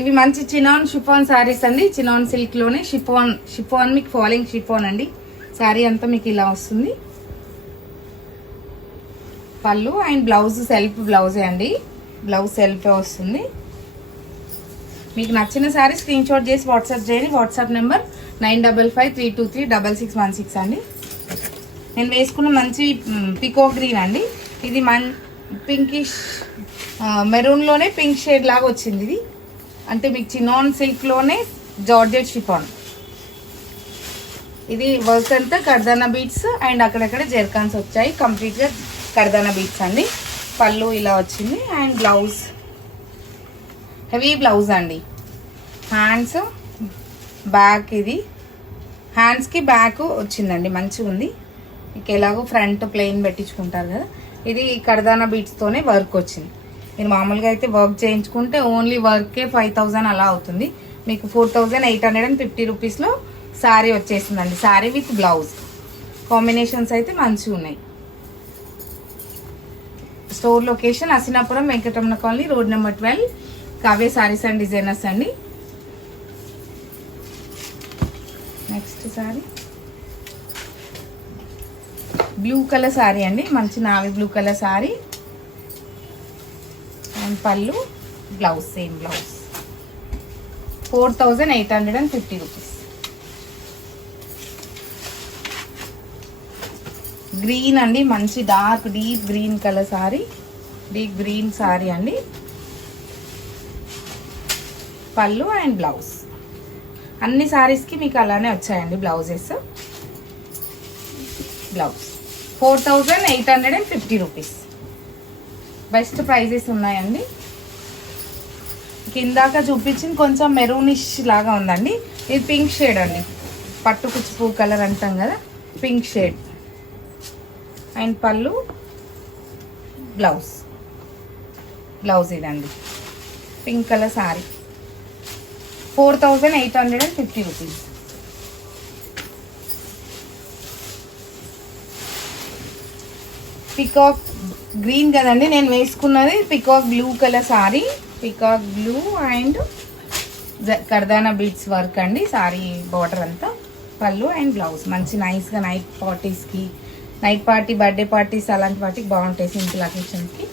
ఇవి మంచి chinon chiffon saris అండి. చినాన్ సిల్క్ లోనే షిఫాన్ మీకు ఫాలింగ్ షిఫాన్ అండి. శారీ అంతా మీకు ఇలా వస్తుంది. పళ్ళు అండ్ బ్లౌజ్ సెల్ఫ్ బ్లౌజే అండి. బ్లౌజ్ సెల్ఫ్ వస్తుంది. మీకు నచ్చిన శారీ స్క్రీన్ షాట్ చేసి వాట్సాప్ చేయండి. వాట్సాప్ నెంబర్ 9553236616 అండి. నేను వేసుకున్న మంచి పికో గ్రీన్ అండి. ఇది పింకిష్ మెరూన్లోనే పింక్ షేడ్ లాగా వచ్చింది. ఇది అంటే మీకు చినాన్ సిల్క్లోనే జార్జెట్ షిఫాన్. ఇది వర్క్ అంతా కర్దానా బీట్స్ అండ్ అక్కడక్కడ జెర్కాన్స్ వచ్చాయి. కంప్లీట్గా కర్దానా బీట్స్ అండి. పళ్ళు ఇలా వచ్చింది అండ్ బ్లౌజ్ హెవీ బ్లౌజ్ అండి. హ్యాండ్స్ బ్యాక్, ఇది హ్యాండ్స్కి బ్యాక్ వచ్చిందండి. మంచిగా ఉంది. మీకు ఎలాగో ఫ్రంట్ ప్లెయిన్ పెట్టించుకుంటారు కదా, ఇది కర్దానా బీట్స్తోనే వర్క్ వచ్చింది. మీరు మామూలుగా అయితే వర్క్ చేయించుకుంటే ఓన్లీ వర్కే 5000 అలా అవుతుంది. మీకు 4850 రూపీస్లో శారీ వచ్చేసిందండి. శారీ విత్ బ్లౌజ్ కాంబినేషన్స్ అయితే మంచిగా ఉన్నాయి. Store location Asinapuram Venkataramana colony, road number 12, Kavya saris and designers అండి. Next sari blue colour sari అండి. మంచి navy blue colour sari and pallu blouse same blouse 4850 rupees. Green అండి. మంచి dark deep green colour sari, deep green sari అండి. పళ్ళు అండ్ బ్లౌజ్ అన్ని శారీస్కి మీకు అలానే వచ్చాయండి blouses. Blouse 4850 rupees. Best prices ఉన్నాయండి. కిందాక చూపించింది కొంచెం మెరూనిష్ లాగా ఉందండి. ఇది పింక్ షేడ్ అండి. పట్టు కుచ్చుపు కలర్ అంటాం కదా, pink shade and pallu blouse ఇదండి. Pink colour sari 4850 rupees. Peacock green కదండి నేను వేసుకున్నది. Peacock blue colour sari, peacock blue and kardana beads work అండి. శారీ బార్డర్ అంతా. పళ్ళు అండ్ బ్లౌజ్ మంచి నైస్గా నైట్ పార్టీస్కి, నైట్ పార్టీ, బర్త్డే పార్టీస్ అలాంటి వాటికి బాగుంటాయి. సింపుల్ అకేషన్స్కి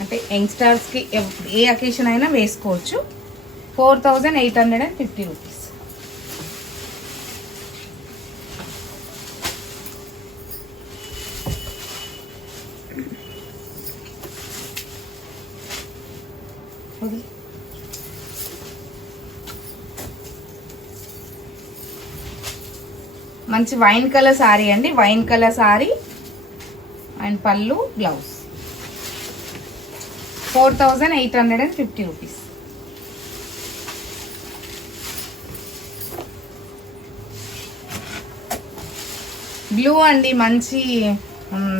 అంటే యంగ్స్టర్స్కి ఏ అకేషన్ అయినా వేసుకోవచ్చు. 4850 రూపీస్. మంచి వైన్ కలర్ శారీ అండి. Wine colour sari and pallu బ్లౌజ్ 4850 రూపీస్. బ్లూ అండి. మంచి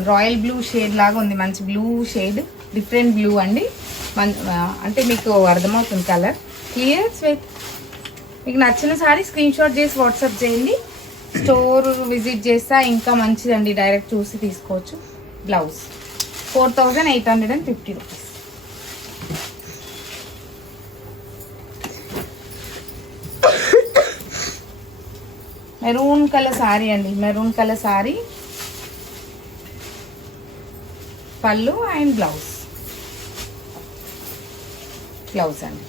రాయల్ బ్లూ షేడ్ లాగా ఉంది. మంచి బ్లూ షేడ్, డిఫరెంట్ బ్లూ అండి. అంటే మీకు అర్థమవుతుంది కలర్ క్లియర్ స్వీట్. మీకు నచ్చిన సారీ స్క్రీన్ షాట్ చేసి వాట్సాప్ చేయండి. స్టోర్ విజిట్ చేస్తా ఇంకా మంచిదండి. డైరెక్ట్ చూసి తీసుకోవచ్చు. Blouse 4850 rupees. Maroon colour sari అండి. మెరూన్ కలర్ శారీ, పళ్ళు అండ్ బ్లౌజ్ అండి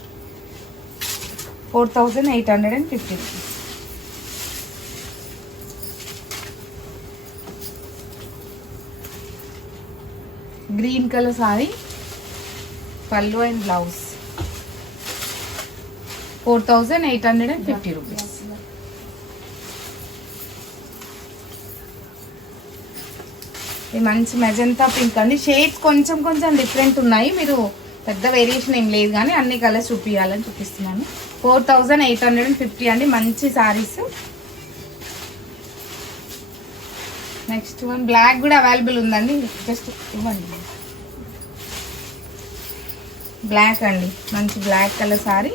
4850 రూపీస్. గ్రీన్ కలర్ శారీ, పళ్ళు అండ్ బ్లౌజ్ 4850 రూపీస్. ఇది మంచి మెజంతా పింక్ అండి. షేడ్స్ కొంచెం డిఫరెంట్ ఉన్నాయి. మీరు పెద్ద వేరియేషన్ ఏం లేదు కానీ అన్ని కలర్స్ చూపించాలని చూపిస్తున్నాను. 4850 అండి. మంచి శారీస్. నెక్స్ట్ వన్ బ్లాక్ కూడా అవైలబుల్ ఉందండి. జస్ట్ ఇవ్వండి. బ్లాక్ అండి. మంచి బ్లాక్ కలర్ శారీ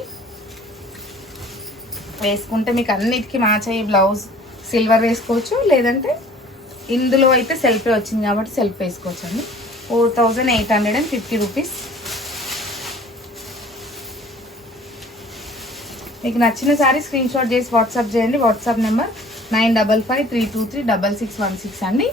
వేసుకుంటే మీకు అన్నిటికీ మ్యాచ్ అయ్యే బ్లౌజ్. సిల్వర్ వేసుకోవచ్చు, లేదంటే ఇందులో అయితే సెల్ఫే వచ్చింది కాబట్టి సెల్ఫ్ వేసుకోవచ్చు అండి. 4850 రూపీస్. మీకు నచ్చిన సారీ స్క్రీన్ షాట్ చేసి వాట్సాప్ చేయండి. వాట్సాప్ నెంబర్ 9553236616 అండి.